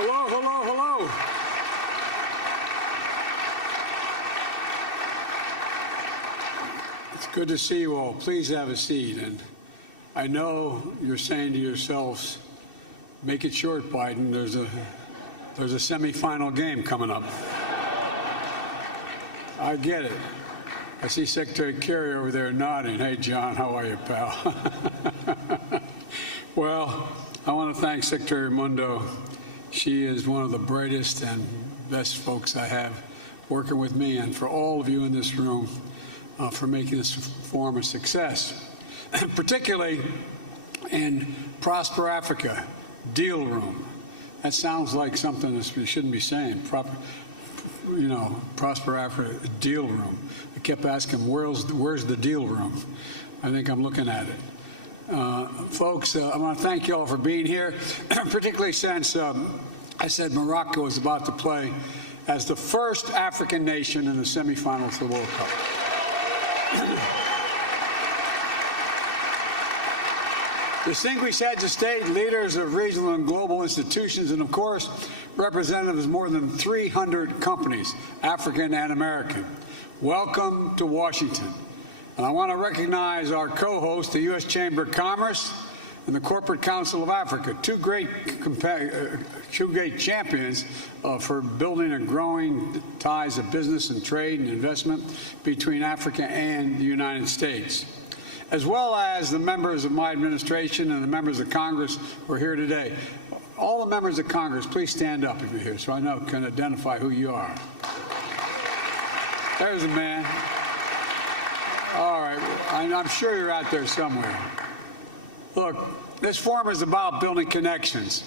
Hello, hello, hello. It's good to see you all. Please have a seat. And I know you're saying to yourselves, make it short, Biden. There's a semifinal game coming up. I get it. I see Secretary Kerry over there nodding. Hey, John, how are you, pal? Well, I want to thank Secretary Raimondo. She is one of the brightest and best folks I have working with me, and for all of you in this room for making this forum a success, particularly in Prosper Africa Deal Room. That sounds like something that we shouldn't be saying. Prosper Africa Deal Room. I kept asking, where's the deal room? I think I'm looking at it. Folks, I want to thank you all for being here, particularly since I said Morocco is about to play as the first African nation in the semifinals of the World Cup. Distinguished heads of state, leaders of regional and global institutions, and of course, representatives of more than 300 companies, African and American. Welcome to Washington. And I want to recognize our co-hosts, the U.S. Chamber of Commerce and the Corporate Council of Africa, two great champions for building and growing ties of business and trade and investment between Africa and the United States, as well as the members of my administration and the members of Congress who are here today. All the members of Congress, please stand up if you're here so I can identify who you are. There's a man. All right, I'm sure you're out there somewhere. Look, this forum is about building connections.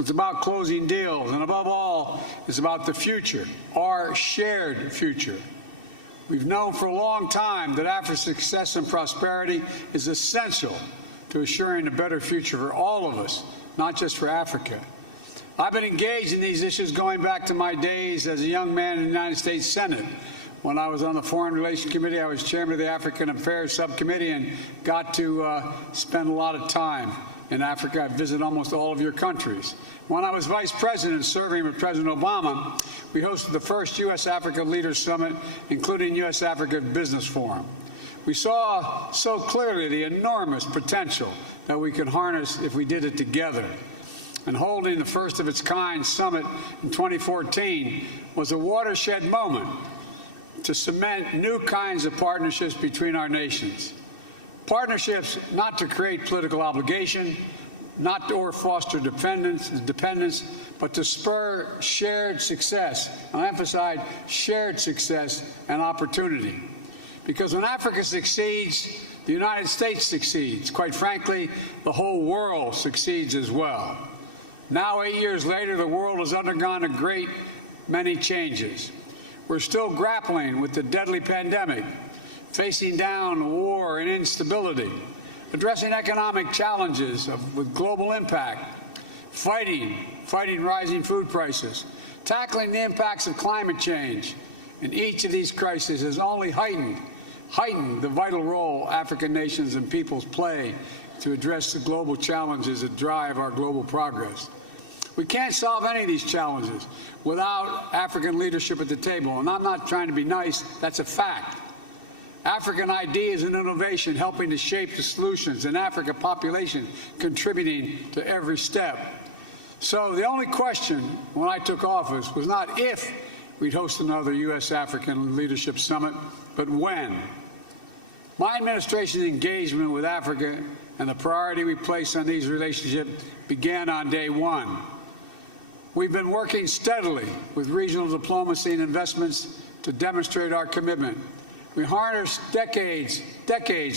It's about closing deals, and above all, it's about the future, our shared future. We've known for a long time that Africa's success and prosperity is essential to assuring a better future for all of us, not just for Africa. I've been engaged in these issues going back to my days as a young man in the United States Senate. When I was on the Foreign Relations Committee, I was chairman of the African Affairs Subcommittee and got to spend a lot of time in Africa. I visited almost all of your countries. When I was vice president serving with President Obama, we hosted the first U.S. Africa Leaders Summit, including U.S. Africa Business Forum. We saw so clearly the enormous potential that we could harness if we did it together. And holding the first of its kind summit in 2014 was a watershed moment to cement new kinds of partnerships between our nations. Partnerships not to create political obligation, not to foster dependence, but to spur shared success. And I emphasize shared success and opportunity. Because when Africa succeeds, the United States succeeds. Quite frankly, the whole world succeeds as well. Now, 8 years later, the world has undergone a great many changes. We're still grappling with the deadly pandemic, facing down war and instability, addressing economic challenges with global impact, fighting rising food prices, tackling the impacts of climate change. And each of these crises has only heightened the vital role African nations and peoples play to address the global challenges that drive our global progress. We can't solve any of these challenges without African leadership at the table. And I'm not trying to be nice, that's a fact. African ideas and innovation helping to shape the solutions, and African population contributing to every step. So the only question when I took office was not if we'd host another U.S. African Leadership Summit, but when. My administration's engagement with Africa and the priority we place on these relationships began on day one. We've been working steadily with regional diplomacy and investments to demonstrate our commitment. We harnessed decades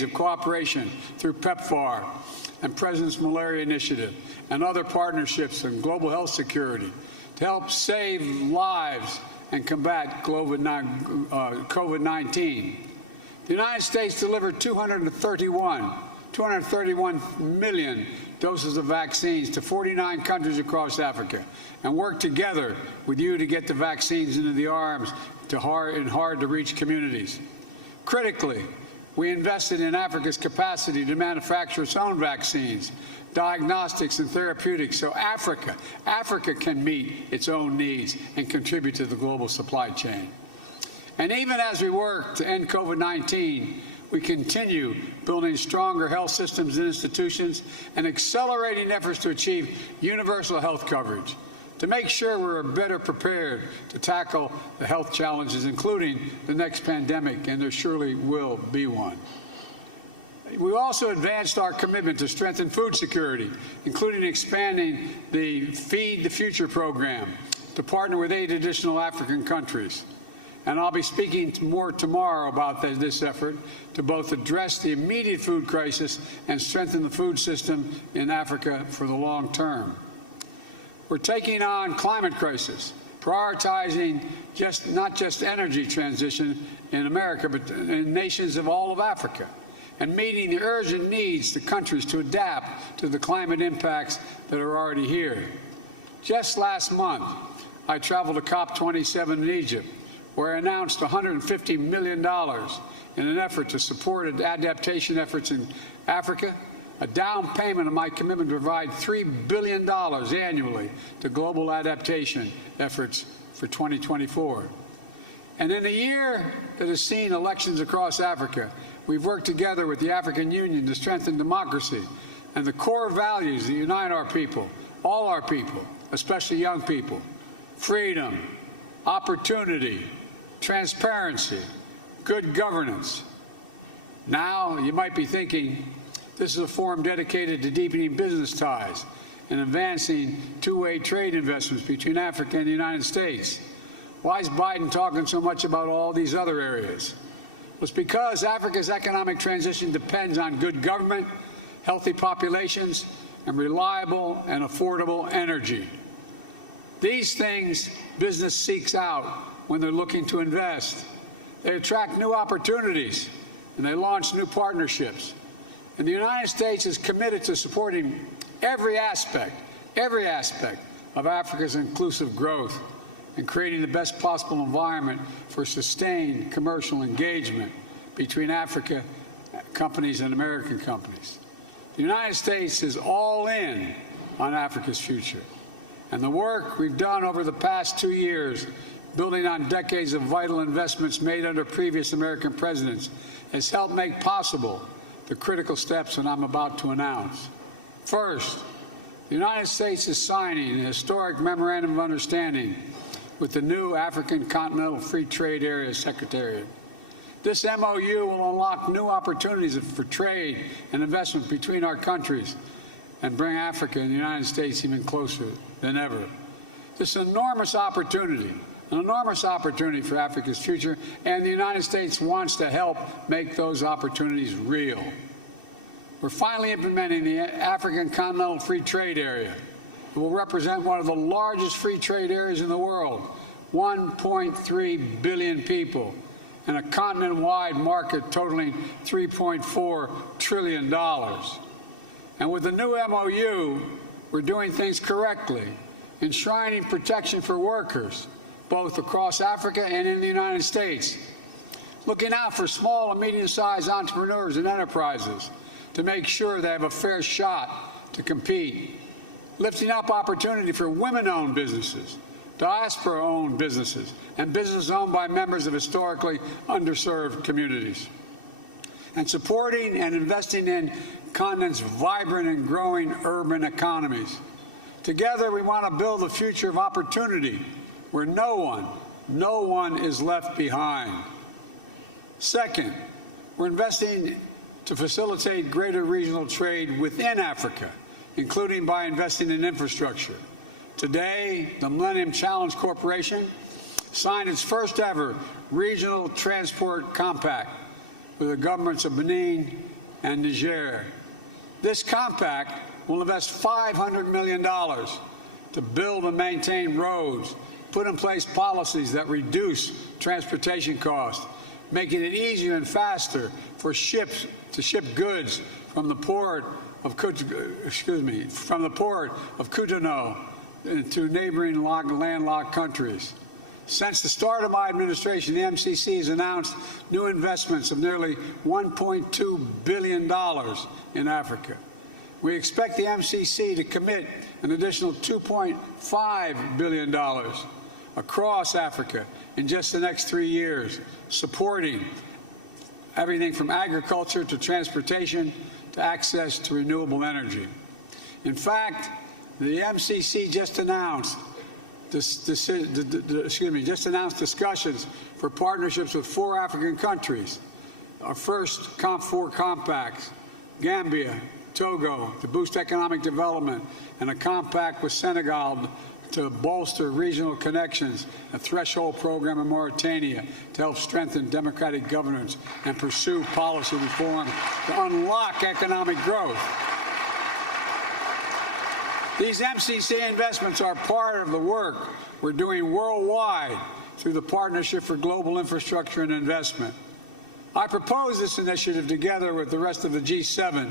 of cooperation through PEPFAR and President's Malaria Initiative and other partnerships in global health security to help save lives and combat COVID-19. The United States delivered 231 million doses of vaccines to 49 countries across Africa, and worked together with you to get the vaccines into the arms in hard-to-reach communities. Critically, We invested in Africa's capacity to manufacture its own vaccines, diagnostics, and therapeutics so Africa can meet its own needs and contribute to the global supply chain. And even as we work to end COVID-19, we continue building stronger health systems and institutions and accelerating efforts to achieve universal health coverage, to make sure we're better prepared to tackle the health challenges, including the next pandemic, and there surely will be one. We also advanced our commitment to strengthen food security, including expanding the Feed the Future program to partner with 8 additional African countries. And I'll be speaking more tomorrow about this effort to both address the immediate food crisis and strengthen the food system in Africa for the long term. We're taking on climate crisis, prioritizing not just energy transition in America, but in nations of all of Africa, and meeting the urgent needs to countries to adapt to the climate impacts that are already here. Just last month, I traveled to COP27 in Egypt, where I announced $150 million in an effort to support adaptation efforts in Africa, a down payment of my commitment to provide $3 billion annually to global adaptation efforts for 2024. And in a year that has seen elections across Africa, we've worked together with the African Union to strengthen democracy and the core values that unite our people, all our people, especially young people: freedom, opportunity, transparency, good governance. Now, you might be thinking, this is a forum dedicated to deepening business ties and advancing two-way trade investments between Africa and the United States. Why is Biden talking so much about all these other areas? Well, it's because Africa's economic transition depends on good government, healthy populations, and reliable and affordable energy. These things business seeks out when they're looking to invest. They attract new opportunities, and they launch new partnerships. And the United States is committed to supporting every aspect of Africa's inclusive growth and creating the best possible environment for sustained commercial engagement between Africa companies and American companies. The United States is all in on Africa's future. And the work we've done over the past 2 years, building on decades of vital investments made under previous American presidents, has helped make possible the critical steps that I'm about to announce. First, the United States is signing a historic memorandum of understanding with the new African Continental Free Trade Area Secretariat. This MOU will unlock new opportunities for trade and investment between our countries and bring Africa and the United States even closer than ever. This is an enormous opportunity for Africa's future, and the United States wants to help make those opportunities real. We're finally implementing the African Continental Free Trade Area. It will represent one of the largest free trade areas in the world, 1.3 billion people, and a continent-wide market totaling $3.4 trillion. And with the new MOU, we're doing things correctly, enshrining protection for workers, both across Africa and in the United States, looking out for small and medium-sized entrepreneurs and enterprises to make sure they have a fair shot to compete, lifting up opportunity for women-owned businesses, diaspora-owned businesses, and businesses owned by members of historically underserved communities, and supporting and investing in continent's vibrant and growing urban economies. Together, we want to build a future of opportunity where no one is left behind. Second, we're investing to facilitate greater regional trade within Africa, including by investing in infrastructure. Today, the Millennium Challenge Corporation signed its first ever regional transport compact with the governments of Benin and Niger. This compact will invest $500 million to build and maintain roads, put in place policies that reduce transportation costs, making it easier and faster for ships to ship goods from the port of Cotonou to neighboring landlocked countries. Since the start of my administration, the MCC has announced new investments of nearly $1.2 billion in Africa. We expect the MCC to commit an additional $2.5 billion across Africa in just the next 3 years, supporting everything from agriculture to transportation to access to renewable energy. In fact, the MCC just announced discussions for partnerships with 4 African countries. Our first COP4 compacts, Gambia, Togo, to boost economic development, and a compact with Senegal to bolster regional connections, a threshold program in Mauritania to help strengthen democratic governance and pursue policy reform to unlock economic growth. These MCC investments are part of the work we're doing worldwide through the Partnership for Global Infrastructure and Investment. I propose this initiative together with the rest of the G7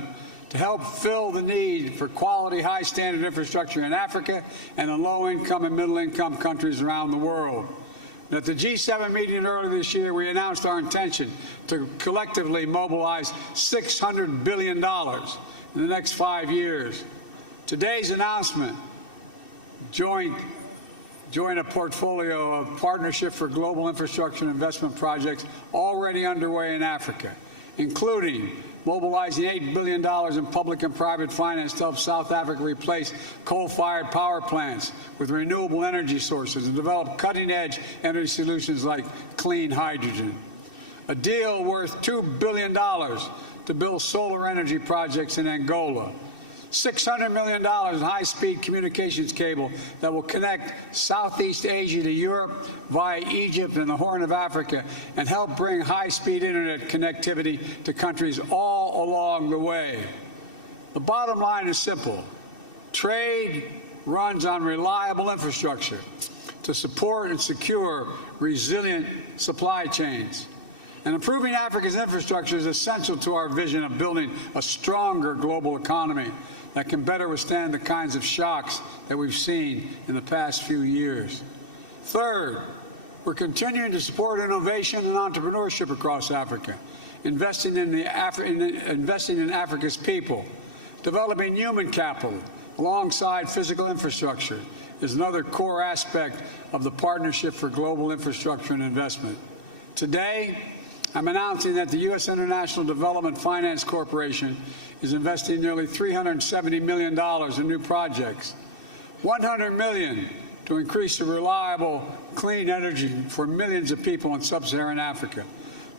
to help fill the need for quality, high-standard infrastructure in Africa and in low-income and middle-income countries around the world. And at the G7 meeting earlier this year, we announced our intention to collectively mobilize $600 billion in the next 5 years. Today's announcement joined a portfolio of Partnership for Global Infrastructure and Investment projects already underway in Africa, including mobilizing $8 billion in public and private finance to help South Africa replace coal-fired power plants with renewable energy sources and develop cutting-edge energy solutions like clean hydrogen. A deal worth $2 billion to build solar energy projects in Angola. $600 million in high-speed communications cable that will connect Southeast Asia to Europe via Egypt and the Horn of Africa and help bring high-speed internet connectivity to countries all along the way. The bottom line is simple. Trade runs on reliable infrastructure to support and secure resilient supply chains. And improving Africa's infrastructure is essential to our vision of building a stronger global economy that can better withstand the kinds of shocks that we've seen in the past few years. Third, we're continuing to support innovation and entrepreneurship across Africa, investing in Africa's people. Developing human capital alongside physical infrastructure is another core aspect of the Partnership for Global Infrastructure and Investment. Today, I'm announcing that the U.S. International Development Finance Corporation is investing nearly $370 million in new projects, $100 million to increase the reliable, clean energy for millions of people in sub-Saharan Africa,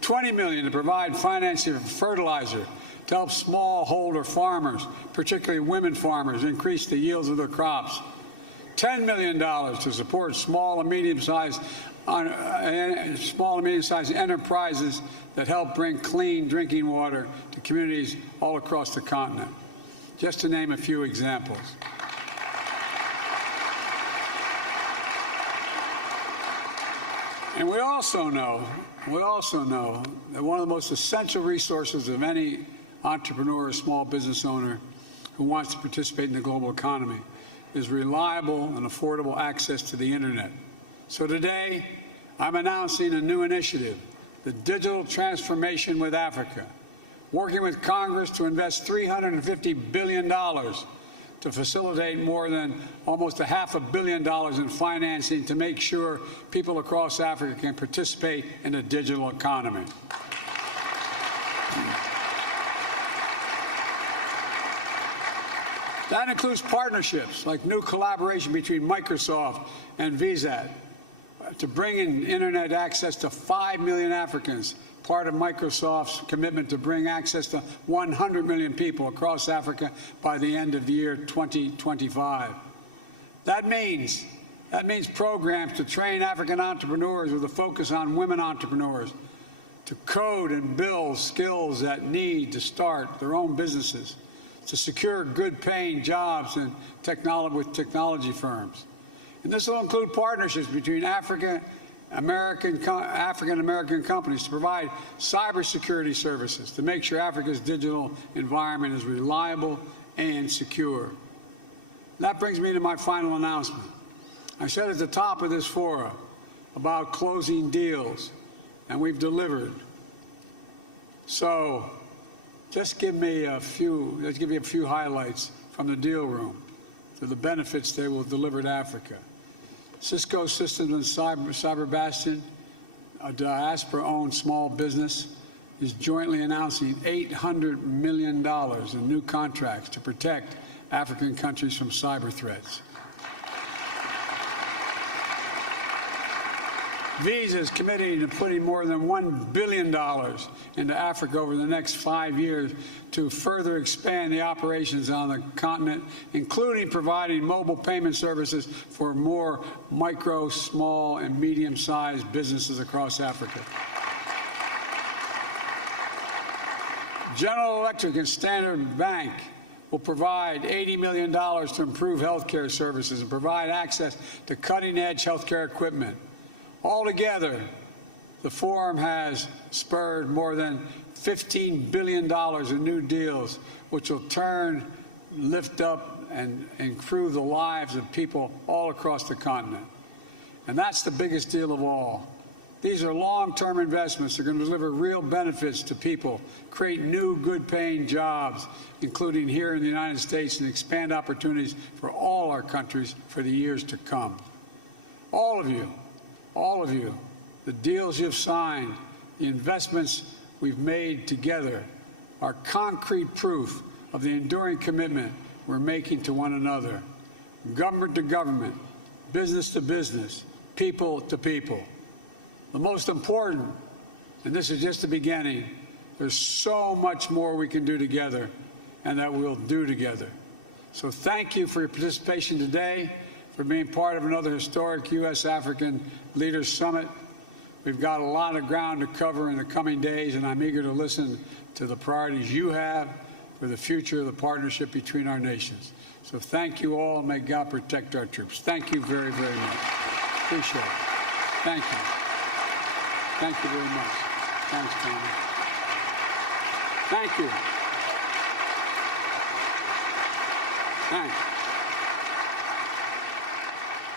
$20 million to provide financing for fertilizer to help smallholder farmers, particularly women farmers, increase the yields of their crops, $10 million to support small and medium-sized enterprises that help bring clean drinking water to communities all across the continent, just to name a few examples. And we also know that one of the most essential resources of any entrepreneur or small business owner who wants to participate in the global economy is reliable and affordable access to the internet. So today, I'm announcing a new initiative, the Digital Transformation with Africa, working with Congress to invest $350 billion to facilitate more than almost $500 million in financing to make sure people across Africa can participate in a digital economy. That includes partnerships like new collaboration between Microsoft and VSAT to bring in internet access to 5 million Africans, part of Microsoft's commitment to bring access to 100 million people across Africa by the end of the year 2025. That means programs to train African entrepreneurs with a focus on women entrepreneurs to code and build skills that need to start their own businesses, to secure good-paying jobs with technology firms. And this will include partnerships between African-American companies to provide cybersecurity services to make sure Africa's digital environment is reliable and secure. That brings me to my final announcement. I said at the top of this forum about closing deals, and we've delivered. So just give me let's give you a few highlights from the deal room to the benefits they will deliver to Africa. Cisco Systems and Cyber Bastion, a diaspora-owned small business, is jointly announcing $800 million in new contracts to protect African countries from cyber threats. Visa is committing to putting more than $1 billion into Africa over the next 5 years to further expand the operations on the continent, including providing mobile payment services for more micro, small, and medium-sized businesses across Africa. General Electric and Standard Bank will provide $80 million to improve healthcare services and provide access to cutting-edge healthcare equipment. Altogether, the forum has spurred more than $15 billion in new deals, which will lift up and improve the lives of people all across the continent. And that's the biggest deal of all. These are long-term investments that are going to deliver real benefits to people, create new, good-paying jobs, including here in the United States, and expand opportunities for all our countries for the years to come. All of you, the deals you've signed, the investments we've made together are concrete proof of the enduring commitment we're making to one another, government to government, business to business, people to people. The most important, and this is just the beginning, there's so much more we can do together and that we'll do together. So thank you for your participation today, for being part of another historic U.S. African Leaders Summit. We've got a lot of ground to cover in the coming days, and I'm eager to listen to the priorities you have for the future of the partnership between our nations. So thank you all, and may God protect our troops. Thank you very, very much. Appreciate it. Thank you. Thank you very much. Thanks, Tommy. Thank you. Thanks.